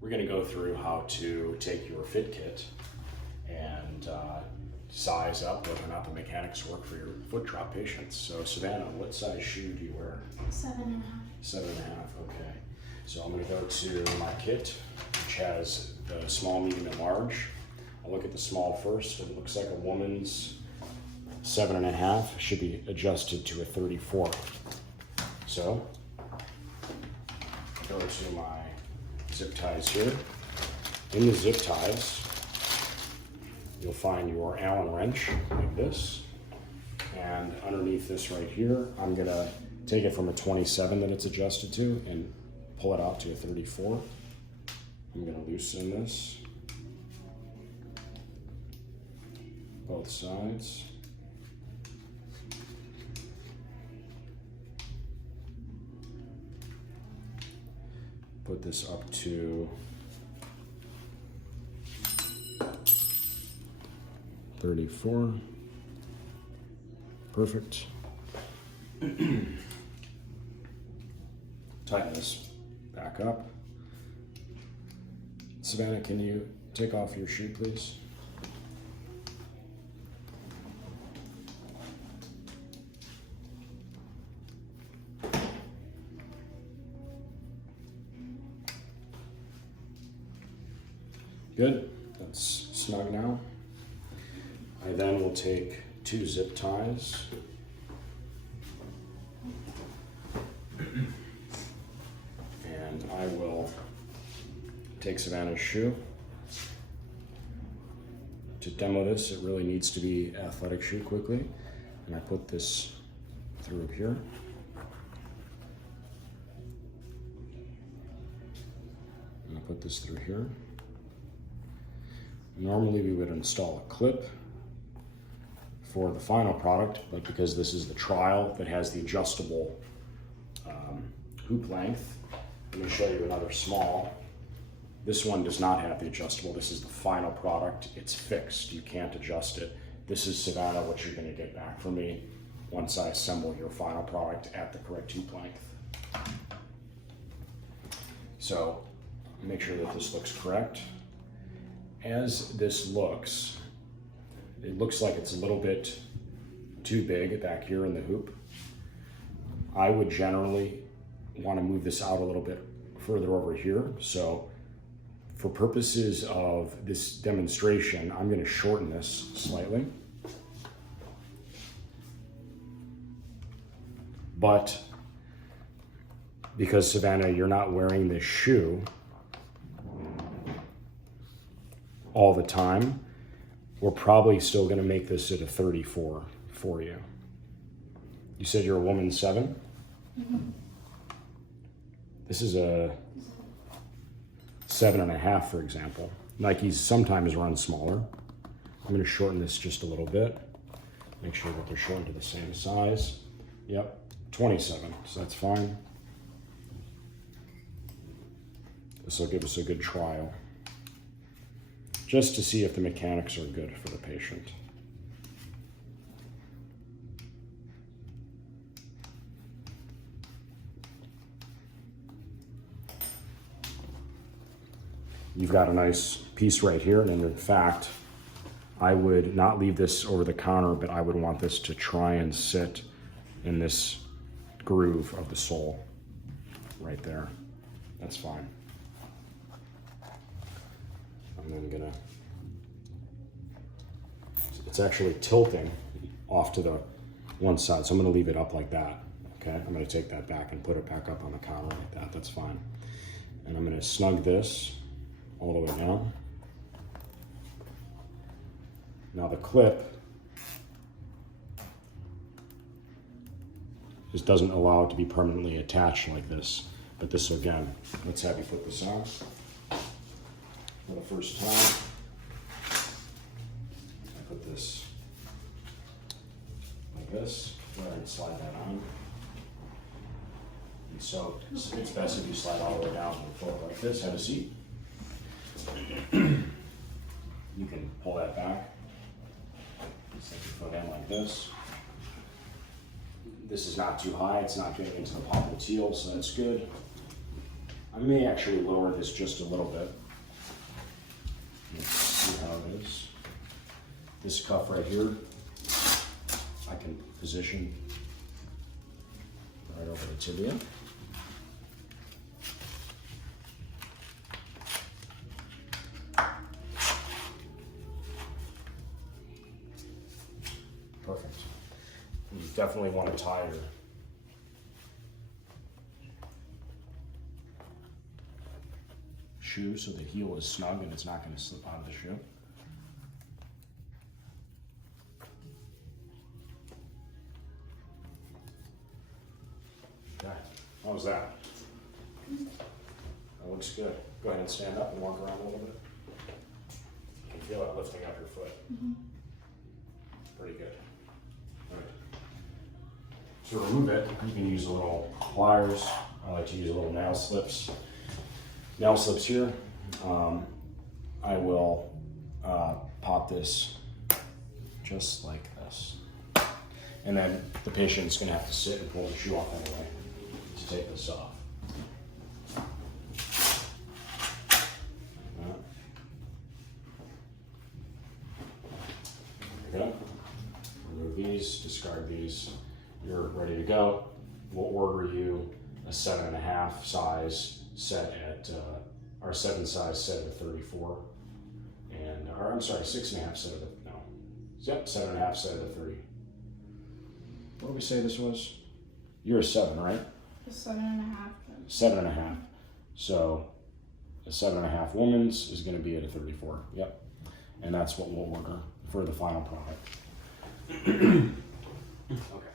we're going to go through how to take your fit kit and size up whether or not the mechanics work for your foot drop patients. So Savannah, what size shoe do you wear? 7.5. 7.5, okay. So I'm going to go to my kit, which has the small, medium, and large. I'll look at the small first. It looks like a woman's 7.5 should be adjusted to a 34. So go to my zip ties here. In the zip ties, you'll find your Allen wrench like this. And underneath this right here, I'm gonna take it from a 27 that it's adjusted to and pull it out to a 34. I'm gonna loosen this, both sides. Put this up to 34. Perfect. Tighten this back up. Savannah, can you take off your shoe, please? Good, that's snug now. I then will take 2 zip ties and I will take Savannah's shoe. To demo this, it really needs to be athletic shoe quickly. And I put this through here. And I put this through here. Normally we would install a clip for the final product, but because this is the trial that has the adjustable hoop length, let me show you another small. This one does not have the adjustable. This is the final product. It's fixed. You can't adjust it. This is, Savannah, what you're going to get back from me once I assemble your final product at the correct hoop length. So make sure that this looks correct. As this looks, it looks like it's a little bit too big back here in the hoop. I would generally want to move this out a little bit further over here. So for purposes of this demonstration, I'm going to shorten this slightly. But because, Savannah, you're not wearing this shoe all the time, we're probably still going to make this at a 34 for you. You said you're a woman 7? Mm-hmm. This is a 7.5, for example. Nikes sometimes run smaller. I'm going to shorten this just a little bit. Make sure that they're shortened to the same size. Yep, 27, so that's fine. This will give us a good trial, just to see if the mechanics are good for the patient. You've got a nice piece right here, and in fact, I would not leave this over the counter, but I would want this to try and sit in this groove of the sole right there. That's fine. I'm then gonna, it's actually tilting off to the one side, so I'm gonna leave it up like that, okay? I'm gonna take that back and put it back up on the counter like that, that's fine. And I'm gonna snug this all the way down. Now the clip just doesn't allow it to be permanently attached like this, but this again, let's have you put this on for the first time. I put this like this, go ahead and slide that on. And so it's best if you slide all the way down to the floor like this. Have a seat. You can pull that back, stick your foot in like this. This is not too high, it's not getting into the popliteal, so that's good. I may actually lower this just a little bit. Let's see how it is. This cuff right here, I can position right over the tibia. Perfect. You definitely want to tie your shoe so the heel is snug and it's not going to slip out of the shoe. Okay, how was that? That looks good. Go ahead and stand up and walk around a little bit. You can feel it lifting up your foot. Pretty good. All right. To remove it, you can use a little pliers. I like to use a little nail slips. Nail slips here. I will pop this just like this. And then the patient's gonna have to sit and pull the shoe off anyway to take this off. There we go. Remove these, discard these. You're ready to go. We'll order you a 7.5 size set at, our 7 size set at 34. And, or I'm sorry, 6.5 set at, no. Yep, 7.5 set at 30. What did we say this was? You're a 7, right? A 7.5. 7.5. So a 7.5 woman's is going to be at a 34. Yep. And that's what we'll order for the final product. Okay.